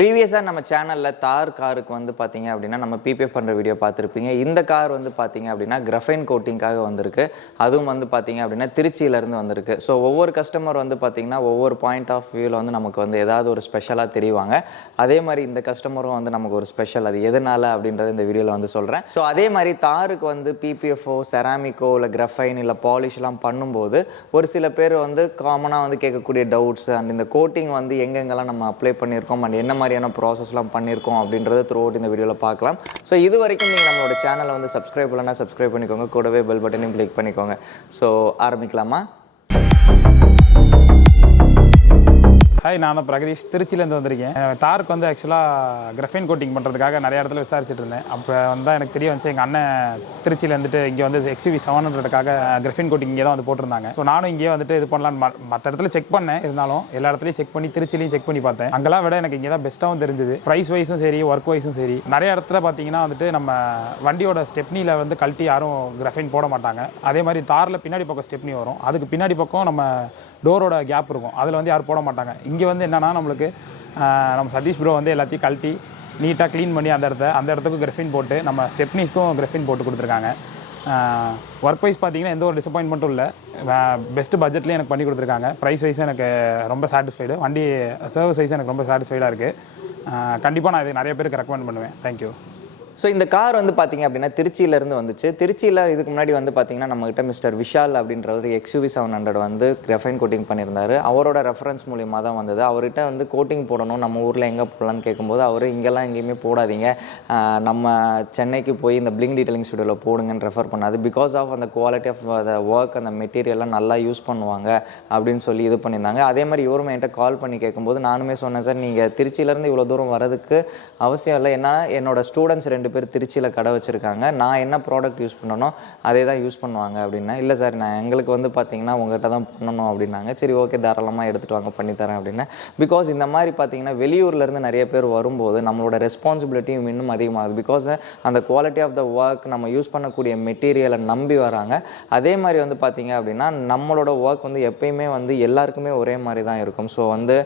ப்ரீவியஸாக நம்ம சேனலில் தார் காருக்கு வந்து பார்த்தீங்க அப்படின்னா நம்ம பிபிஎஃப் பண்ணுற வீடியோ பார்த்துருப்பீங்க. இந்த கார் வந்து பார்த்தீங்க அப்படின்னா கிரஃபைன் கோட்டிங்காக வந்திருக்கு. அதுவும் வந்து பார்த்தீங்க அப்படின்னா திருச்சியிலேருந்து வந்திருக்கு. ஸோ ஒவ்வொரு கஸ்டமர் வந்து பார்த்தீங்கன்னா ஒவ்வொரு பாயிண்ட் ஆஃப் வியூவில் வந்து நமக்கு வந்து ஏதாவது ஒரு ஸ்பெஷலாக தெரிவாங்க. அதே மாதிரி இந்த கஸ்டமரும் வந்து நமக்கு ஒரு ஸ்பெஷல், அது எதனால் அப்படின்றத இந்த வீடியோவில் வந்து சொல்கிறேன். ஸோ அதே மாதிரி தாருக்கு வந்து பிபிஎஃப்ஓ செராமிக்கோ இல்லை கிரஃபைன் இல்லை பாலிஷ்லாம் பண்ணும்போது ஒரு சில பேர் வந்து காமனாக வந்து கேட்கக்கூடிய டவுட்ஸ் அண்ட் இந்த கோட்டிங் வந்து எங்கெங்கெல்லாம் நம்ம அப்ளை பண்ணியிருக்கோம் அண்ட் என்ன மாதிரியான ப்ராசஸ்லாம் பண்ணியிருக்கோம் அப்படின்றத த்ரூ அவுட் இந்த வீடியோவில் பார்க்கலாம். ஸோ இது வரைக்கும் நீங்கள் நம்மளோட சேனலை வந்து சப்ஸ்கிரைப் பண்ணலன்னா சப்ஸ்கிரைப் பண்ணிக்கோங்க, கூடவே பெல் பட்டனையும் கிளிக் பண்ணிக்கோங்க. ஸோ ஆரம்பிக்கலாமா? ஹாய், நான் பிரகதீஷ், திருச்சியிலேருந்து வந்திருக்கேன். தாருக்கு வந்து ஆக்சுவலாக கிரஃபைன் கோட்டிங் பண்ணுறதுக்காக நிறைய இடத்துல விசாரிச்சுட்டு இருந்தேன். அப்போ வந்து எனக்கு தெரிய வந்துச்சு, எங்கள் அண்ணன் திருச்சியில் வந்துட்டு இங்கே வந்து XUV 700க்காக கிரஃபைன் கோட்டிங் இங்கே தான் வந்து போட்டிருந்தாங்க. ஸோ நானும் இங்கே வந்துட்டு இது பண்ணலான்னு மற்ற இடத்துல செக் பண்ணேன். இருந்தாலும் எல்லா இடத்துலையும் செக் பண்ணி திருச்சிலையும் செக் பண்ணி பார்த்தேன். அங்கெல்லாம் விட எனக்கு இங்கே தான் பெஸ்ட்டாகவும் தெரிஞ்சுது. ப்ரைஸ் வைஸும் சரி, ஒர்க் வைஸும் சரி. நிறைய இடத்துல பார்த்தீங்கன்னா வந்துட்டு நம்ம வண்டியோட ஸ்டெப்னியில் வந்து கழட்டி யாரும் கிரஃபைன் போட மாட்டாங்க. அதே மாதிரி தாரில் பின்னாடி பக்கம் ஸ்டெப்னி வரும், அதுக்கு பின்னாடி பக்கம் நம்ம டோரோட கேப் இருக்கும், அதில் வந்து யாரும் போட மாட்டாங்க. இங்கே வந்து என்னென்னா நம்மளுக்கு நம்ம சதீஷ் ப்ரோ வந்து எல்லாத்தையும் கழட்டி நீட்டாக க்ளீன் பண்ணி அந்த இடத்துக்கு கிரஃபைன் போட்டு நம்ம ஸ்டெப்னிஸ்க்கும் கிரஃபைன் போட்டு கொடுத்துருக்காங்க. ஒர்க் வைஸ் பார்த்தீங்கன்னா எந்த ஒரு டிசப்பாயின்மெண்ட்டும் இல்லை. பெஸ்ட்டு பட்ஜெட்லேயும் எனக்கு பண்ணி கொடுத்துருக்காங்க. ப்ரைஸ் வைஸும் எனக்கு ரொம்ப சாட்டிஸ்ஃபைடு. வண்டி சர்வீஸ் வைஸும் எனக்கு ரொம்ப சாட்டிஸ்ஃபைடாக இருக்குது. கண்டிப்பாக நான் இது நிறைய பேருக்கு ரெக்கமெண்ட் பண்ணுவேன். தேங்க்யூ. ஸோ இந்த கார் வந்து பார்த்தீங்க அப்படின்னா திருச்சியிலேருந்து வந்துச்சு. திருச்சியில் இதுக்கு முன்னாடி வந்து பார்த்தீங்கன்னா நம்மகிட்ட மிஸ்டர் விஷால் அப்படின்ற ஒரு XUV 700 வந்து கிரஃபைன் கோட்டிங் பண்ணியிருந்தார். அவரோட ரெஃபரன்ஸ் மூலியமாக தான் வந்தது. அவர்கிட்ட வந்து கோட்டிங் போடணும், நம்ம ஊரில் எங்கே போடலான்னு கேட்கும்போது அவர் இங்கெல்லாம் எங்கேயுமே போடாதீங்க, நம்ம சென்னைக்கு போய் இந்த பிளிங் டீடைலிங் ஸ்டுடியோவில் போடுங்கன்னு ரெஃபர் பண்ணாது. பிகாஸ் ஆஃப் அந்த குவாலிட்டி ஆஃப் த ஒர்க், அந்த மெட்டீரியல்லாம் நல்லா யூஸ் பண்ணுவாங்க அப்படின்னு சொல்லி இது பண்ணியிருந்தாங்க. அதே மாதிரி இவரும் என்கிட்ட கால் பண்ணி கேட்கும்போது நானுமே சொன்னேன், சார் நீங்கள் திருச்சியிலேருந்து இவ்வளோ தூரம் வரதுக்கு அவசியம் இல்லை, ஏன்னா என்னோட ஸ்டூடெண்ட்ஸ் 2 பேர் திருச்சியில் கடை வச்சுருக்காங்க, நான் என்ன ப்ராடக்ட் யூஸ் பண்ணணும் அதே தான் யூஸ் பண்ணுவாங்க அப்படின்னா. இல்லை சார், நான் எங்களுக்கு வந்து பார்த்தீங்கன்னா உங்கள்கிட்ட தான் பண்ணணும் அப்படின்னாங்க. சரி, ஓகே, தாராளமாக எடுத்துகிட்டு வாங்க, பண்ணித்தரேன் அப்படின்னு. பிகாஸ் இந்த மாதிரி பார்த்தீங்கன்னா வெளியூர்லேருந்து நிறைய பேர் வரும்போது நம்மளோட ரெஸ்பான்சிபிலிட்டியும் இன்னும் அதிகமாகுது. பிகாஸ் அந்த குவாலிட்டி ஆஃப் த ஒர்க், நம்ம யூஸ் பண்ணக்கூடிய மெட்டீரியலை நம்பி வராங்க. அதே மாதிரி வந்து பார்த்தீங்க அப்படின்னா நம்மளோட ஒர்க் வந்து எப்பயுமே வந்து எல்லாருக்குமே ஒரே மாதிரி தான் இருக்கும். ஸோ வந்து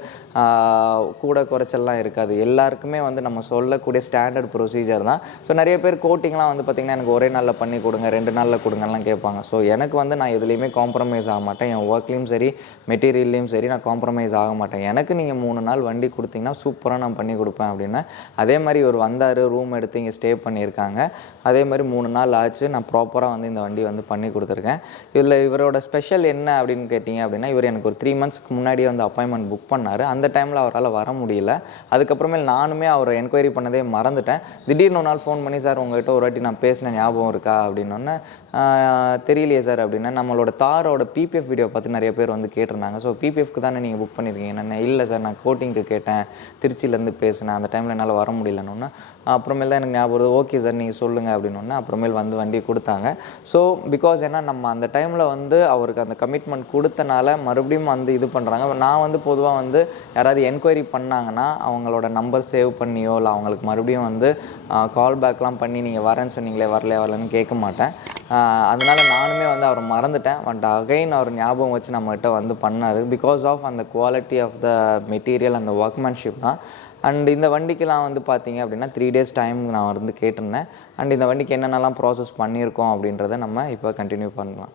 கூட குறைச்சல்லாம் இருக்காது, எல்லாருக்குமே வந்து நம்ம சொல்லக்கூடிய ஸ்டாண்டர்ட் ப்ரொசீஜர் தான். ஸோ நிறைய பேர் கோட்டிங்லாம் வந்து பார்த்திங்கன்னா எனக்கு ஒரே நாளில் பண்ணி கொடுங்க, 2 நாளில் கொடுங்கலாம் கேட்பாங்க. ஸோ எனக்கு வந்து நான் எதுலேயுமே காம்ப்ரமைஸ் ஆக மாட்டேன். என் ஒர்க்லேயும் சரி, மெட்டீரியல்லையும் சரி நான் காம்ப்ரமைஸ் ஆக மாட்டேன். எனக்கு நீங்கள் 3 நாள் வண்டி கொடுத்தீங்கன்னா சூப்பராக நான் பண்ணி கொடுப்பேன் அப்படின்னு. அதே மாதிரி இவர் வந்தார், ரூம் எடுத்து இங்கே ஸ்டே பண்ணியிருக்காங்க. அதே மாதிரி 3 நாள் ஆச்சு, நான் ப்ராப்பராக வந்து இந்த வண்டி வந்து பண்ணி கொடுத்துருக்கேன். இதில் இவரோட ஸ்பெஷல் என்ன அப்படின்னு கேட்டிங்க அப்படின்னா, இவர் எனக்கு ஒரு 3 மந்த்ஸ்க்கு முன்னாடியே வந்து அப்பாயின்மெண்ட் புக் பண்ணார். அந்த டைமில் அவரால் வர முடியல. அதுக்கப்புறமேல் நானுமே அவரை என்கொயரி பண்ணதே மறந்துட்டேன். திடீர்னு ஒரு நாள் ஃபோன் பண்ணி, சார் உங்கள்கிட்ட ஒரு வாட்டி நான் பேசின ஞாபகம் இருக்கா அப்படின்னோடனே, தெரியலையே சார் அப்படின்னா. நம்மளோட தாரோட பிபிஎஃப் வீடியோ பார்த்து நிறைய பேர் வந்து கேட்டிருந்தாங்க. ஸோ பிபிஎஃப்க்கு தானே நீங்கள் புக் பண்ணியிருக்கீங்க? என்ன, இல்லை சார், நான் கோட்டிங்க்கு கேட்டேன், திருச்சியிலேருந்து பேசினேன், அந்த டைமில் என்னால் வர முடியலன்னு. அப்புறமேல் தான் எனக்கு ஞாபகம் வருது, ஓகே சார் நீங்கள் சொல்லுங்கள் அப்படின்னோடனே அப்புறமேல் வந்து வண்டி கொடுத்தாங்க. ஸோ பிகாஸ் ஏன்னா நம்ம அந்த டைமில் வந்து அவருக்கு அந்த கமிட்மெண்ட் கொடுத்தனால மறுபடியும் வந்து இது பண்ணுறாங்க. நான் வந்து பொதுவாக வந்து யாராவது என்கொயரி பண்ணாங்கன்னா அவங்களோட நம்பர் சேவ் பண்ணியோ இல்லை அவங்களுக்கு மறுபடியும் வந்து கால் பேக்லாம் பண்ணி நீங்கள் வரேன்னு சொன்னீங்களே, வரலன்னு கேட்க மாட்டேன். அதனால் நானுமே வந்து அவரை மறந்துட்டேன். பட் அகைன் அவர் ஞாபகம் வச்சு நம்மகிட்ட வந்து பண்ணார். பிகாஸ் ஆஃப் அந்த குவாலிட்டி ஆஃப் த மெட்டீரியல், அந்த ஒர்க்மேன்ஷிப் தான். அண்ட் இந்த வண்டிக்கெலாம் வந்து பார்த்தீங்க அப்படின்னா 3 டேஸ் டைம் நான் வந்து கேட்டிருந்தேன். அண்ட் இந்த வண்டிக்கு என்னென்னலாம் ப்ராசஸ் பண்ணியிருக்கோம் அப்படின்றத நம்ம இப்போ கண்டினியூ பண்ணலாம்.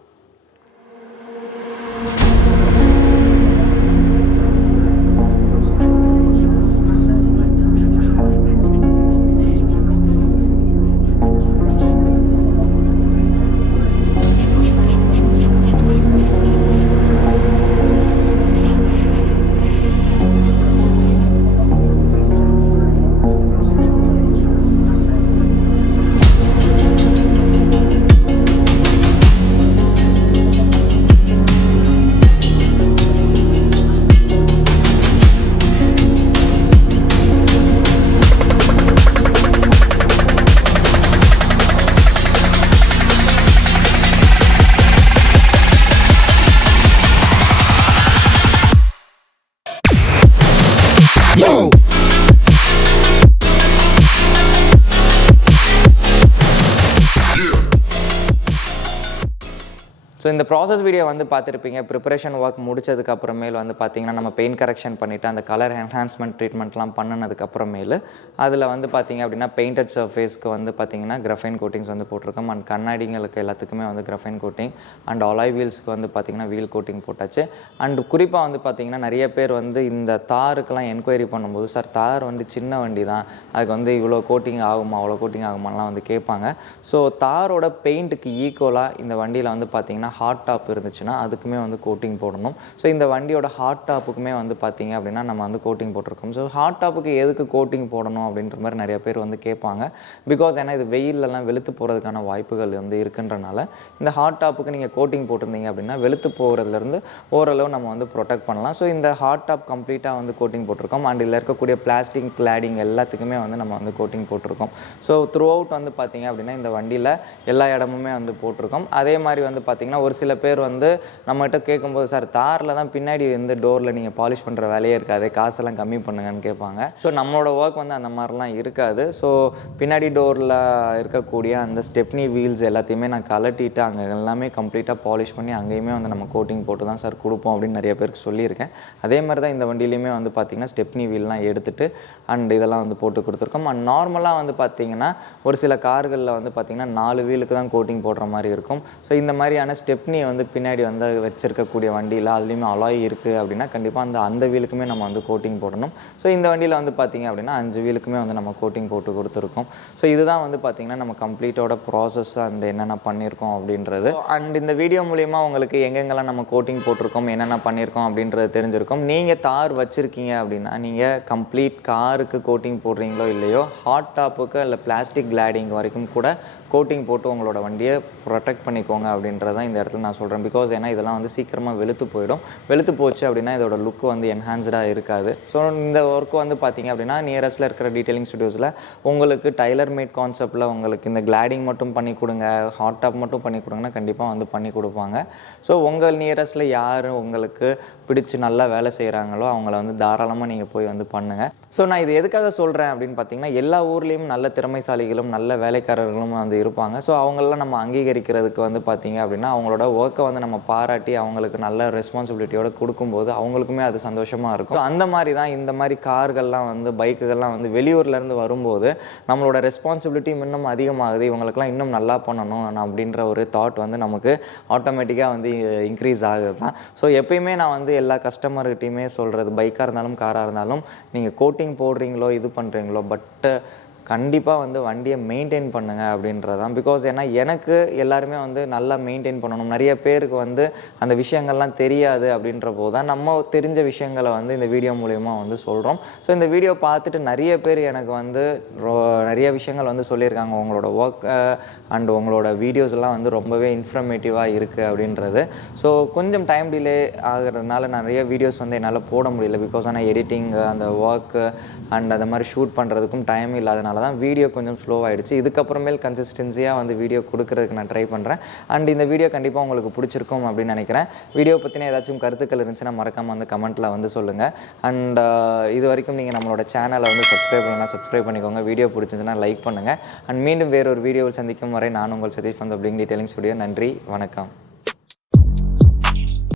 ஸோ இந்த ப்ராசஸ் வீடியோ வந்து பார்த்துருப்பீங்க. ப்ரிப்பரேஷன் ஒர்க் முடிச்சதுக்கு அப்புறமேல் வந்து பார்த்தீங்கன்னா நம்ம பெயிண்ட் கரெக்ஷன் பண்ணிவிட்டு அந்த கலர் என்ஹான்ஸ்மெண்ட் ட்ரீட்மெண்ட்லாம் பண்ணினதுக்கப்புறமேலு அதில் வந்து பார்த்தீங்க அப்படின்னா பெயிண்டட் சர்ஃபேஸ்க்கு வந்து பார்த்தீங்கன்னா கிரஃபைன் கோட்டிங்ஸ் வந்து போட்டிருக்கோம். அண்ட் கண்ணாடிங்களுக்கு எல்லாத்துக்குமே வந்து கிரஃபைன் கோட்டிங் அண்ட் அலாய் வீல்ஸ்க்கு வந்து பார்த்தீங்கன்னா வீல் கோட்டிங் போட்டாச்சு. அண்ட் குறிப்பாக வந்து பார்த்தீங்கன்னா நிறைய பேர் வந்து இந்த தாருக்கெல்லாம் என்கொயரி பண்ணும்போது, சார் தார் வந்து சின்ன வண்டி தான், அதுக்கு வந்து இவ்வளோ கோட்டிங் ஆகுமா அவ்வளோ கோட்டிங் ஆகுமாலாம் வந்து கேட்பாங்க. ஸோ தாரோட பெயிண்ட்டுக்கு ஈக்குவலாக இந்த வண்டியில் வந்து பார்த்தீங்கன்னா ஹாட் டாப் இருந்துச்சுன்னா அதுக்குமே வந்து கோட்டிங் போடணும். ஸோ இந்த வண்டியோட ஹாட் டாப்புக்குமே வந்து பார்த்தீங்க அப்படின்னா நம்ம வந்து கோட்டிங் போட்டிருக்கோம். ஸோ ஹாட் டாப்புக்கு எதுக்கு கோட்டிங் போடணும் அப்படின்ற மாதிரி நிறைய பேர் வந்து கேட்பாங்க. பிகாஸ் ஏன்னா இது வெயிலெல்லாம் வெளுத்து போகிறதுக்கான வாய்ப்புகள் வந்து இருக்குன்றனால இந்த ஹாட் டாப்புக்கு நீங்கள் கோட்டிங் போட்டிருந்தீங்க அப்படின்னா வெளுத்து போகிறதுலேருந்து ஓரளவு நம்ம வந்து ப்ரொடெக்ட் பண்ணலாம். ஸோ இந்த ஹாட் டாப் கம்ப்ளீட்டாக வந்து கோட்டிங் போட்டிருக்கோம். அண்ட் இதில் இருக்கக்கூடிய பிளாஸ்டிக் கிளாடிங் எல்லாத்துக்குமே வந்து நம்ம வந்து கோட்டிங் போட்டிருக்கோம். ஸோ த்ரூ அவுட் வந்து பார்த்தீங்க அப்படின்னா இந்த வண்டியில் எல்லா இடமுமே வந்து போட்டிருக்கோம். அதே மாதிரி வந்து பார்த்தீங்கன்னா ஒரு சில பேர் வந்து நம்மகிட்ட கேட்கும்போது, சார் தாரில் தான் பின்னாடி வந்து டோரில் நீங்கள் பாலிஷ் பண்ணுற வேலையே இருக்காது, காசெல்லாம் கம்மி பண்ணுங்கன்னு கேட்பாங்க. ஸோ நம்மளோட ஒர்க் வந்து அந்த மாதிரிலாம் இருக்காது. ஸோ பின்னாடி டோரில் இருக்கக்கூடிய அந்த ஸ்டெப்னி வீல்ஸ் எல்லாத்தையுமே நான் கலட்டிட்டு அங்கே எல்லாமே கம்ப்ளீட்டாக பாலிஷ் பண்ணி அங்கேயுமே வந்து நம்ம கோட்டிங் போட்டு தான் சார் கொடுப்போம் அப்படின்னு நிறைய பேருக்கு சொல்லியிருக்கேன். அதே மாதிரி தான் இந்த வண்டியிலையுமே வந்து பார்த்திங்கன்னா ஸ்டெப்னி வீல்லாம் எடுத்துகிட்டு அண்ட் இதெல்லாம் வந்து போட்டு கொடுத்துருக்கோம். அண்ட் நார்மலாக வந்து பார்த்திங்கன்னா ஒரு சில கார்களில் வந்து பார்த்திங்கன்னா 4 வீலுக்கு தான் கோட்டிங் போடுற மாதிரி இருக்கும். ஸோ இந்த மாதிரியான ஸ்டெப்னி வந்து பின்னாடி வந்து வச்சிருக்கக்கூடிய வண்டியில் அதுலேயுமே அலாய் இருக்குது அப்படின்னா கண்டிப்பாக அந்த வீலுக்குமே நம்ம வந்து கோட்டிங் போடணும். ஸோ இந்த வண்டியில் வந்து பார்த்திங்க அப்படின்னா 5 வீலுக்குமே வந்து நம்ம கோட்டிங் போட்டு கொடுத்துருக்கோம். ஸோ இதுதான் வந்து பார்த்திங்கன்னா நம்ம கம்ப்ளீட்டோட ப்ராசஸ் அந்த என்னென்ன பண்ணியிருக்கோம் அப்படின்றது. அண்ட் இந்த வீடியோ மூலிமா உங்களுக்கு எங்கெங்கெல்லாம் நம்ம கோட்டிங் போட்டிருக்கோம், என்னென்ன பண்ணியிருக்கோம் அப்படின்றது தெரிஞ்சிருக்கும். நீங்கள் தார் வச்சுருக்கீங்க அப்படின்னா நீங்கள் கம்ப்ளீட் காருக்கு கோட்டிங் போடுறீங்களோ இல்லையோ, ஹாட் டாப்புக்கு இல்லை பிளாஸ்டிக் கிளாடிங் வரைக்கும் கூட கோட்டிங் போட்டு உங்களோட வண்டியை ப்ரொடெக்ட் பண்ணிக்கோங்க அப்படின்றதான் இந்த இடத்துல நான் சொல்கிறேன். பிகாஸ் ஏன்னா இதெல்லாம் வந்து சீக்கிரமாக வெளுத்து போயிடும். வெளுத்து போச்சு அப்படின்னா இதோட லுக்கு வந்து என்ஹான்ஸ்டாக இருக்காது. ஸோ இந்த ஒர்க்கு வந்து பார்த்திங்க அப்படின்னா நியரஸ்ட்டில் இருக்கிற டீட்டெயிலிங் ஸ்டுடியோஸில் உங்களுக்கு டைலர் மேட் கான்செப்டில் உங்களுக்கு இந்த கிளாடிங் மட்டும் பண்ணி கொடுங்க, ஹாட் டாப் மட்டும் பண்ணி கொடுங்கன்னா கண்டிப்பாக வந்து பண்ணி கொடுப்பாங்க. ஸோ உங்கள் நியரஸ்ட்டில் யார் உங்களுக்கு பிடிச்சி நல்லா வேலை செய்கிறாங்களோ அவங்கள வந்து தாராளமாக நீங்கள் போய் வந்து பண்ணுங்கள். ஸோ நான் இது எதுக்காக சொல்கிறேன் அப்படின்னு பார்த்தீங்கன்னா எல்லா ஊர்லேயும் நல்ல திறமைசாலிகளும் நல்ல வேலைக்காரர்களும் வந்து இருப்பாங்க. ஸோ அவங்களெலாம் நம்ம அங்கீகரிக்கிறதுக்கு வந்து பார்த்திங்க அப்படின்னா அவங்களோட ஒர்க்கை வந்து நம்ம பாராட்டி அவங்களுக்கு நல்ல ரெஸ்பான்சிபிலிட்டியோடு கொடுக்கும்போது அவங்களுக்குமே அது சந்தோஷமாக இருக்கும். ஸோ அந்த மாதிரி தான் இந்த மாதிரி கார்கள்லாம் வந்து பைக்குகள்லாம் வந்து வெளியூர்லேருந்து வரும்போது நம்மளோட ரெஸ்பான்சிபிலிட்டி இன்னும் அதிகமாகுது, இவங்களுக்குலாம் இன்னும் நல்லா பண்ணணும் அப்படின்ற ஒரு தாட் வந்து நமக்கு ஆட்டோமேட்டிக்காக வந்து இன்க்ரீஸ் ஆகுது தான். ஸோ எப்பயுமே நான் வந்து எல்லா கஸ்டமர்கிட்டையுமே சொல்கிறது, பைக்காக இருந்தாலும் காராக இருந்தாலும் நீங்கள் கோட்டிங் போடுறீங்களோ இது பண்ணுறீங்களோ பட் கண்டிப்பாக வந்து வண்டியை மெயின்டைன் பண்ணுங்கள் அப்படின்றது தான். பிகாஸ் ஏன்னா எனக்கு எல்லாருமே வந்து நல்லா மெயின்டைன் பண்ணணும். நிறைய பேருக்கு வந்து அந்த விஷயங்கள்லாம் தெரியாது அப்படின்ற போது தான் நம்ம தெரிஞ்ச விஷயங்களை வந்து இந்த வீடியோ மூலயமா வந்து சொல்கிறோம். ஸோ இந்த வீடியோ பார்த்துட்டு நிறைய பேர் எனக்கு வந்து நிறைய விஷயங்கள் வந்து சொல்லியிருக்காங்க. உங்களோட ஒர்க் அண்ட் உங்களோட வீடியோஸ் எல்லாம் வந்து ரொம்பவே இன்ஃபர்மேட்டிவாக இருக்குது அப்படின்றது. ஸோ கொஞ்சம் டைம் டிலே ஆகிறதுனால நிறைய வீடியோஸ் வந்து என்னால் போட முடியல. பிகாஸ் ஆனால் எடிட்டிங் அந்த ஒர்க்கு அண்ட் அந்த மாதிரி ஷூட் பண்ணுறதுக்கும் டைம் இல்லாதனால தான் வீடியோ கொஞ்சம் ஸ்லோவாகிடுச்சு. இதுக்கப்புறமேல் கன்சிஸ்டன்சியாக வந்து வீடியோ கொடுக்கறதுக்கு நான் ட்ரை பண்ணுறேன். அண்ட் இந்த வீடியோ கண்டிப்பாக உங்களுக்கு பிடிச்சிருக்கும் அப்படின்னு நினைக்கிறேன். வீடியோ பற்றின ஏதாச்சும் கருத்துக்கள் இருந்துச்சுன்னா மறக்காமல் வந்து கமெண்ட்டில் வந்து சொல்லுங்கள். அண்ட் இது வரைக்கும் நீங்கள் நம்மளோட சேனலை வந்து சப்ஸ்கிரைப் பண்ணலாம், சப்ஸ்கிரைப் பண்ணிக்கோங்க. வீடியோ பிடிச்சிருந்துச்சுன்னா லைக் பண்ணுங்கள். அண்ட் மீண்டும் வேறொரு வீடியோவில் சந்திக்கும் வரை நான் உங்கள் Satish from the bling detailing studio. நன்றி, வணக்கம்.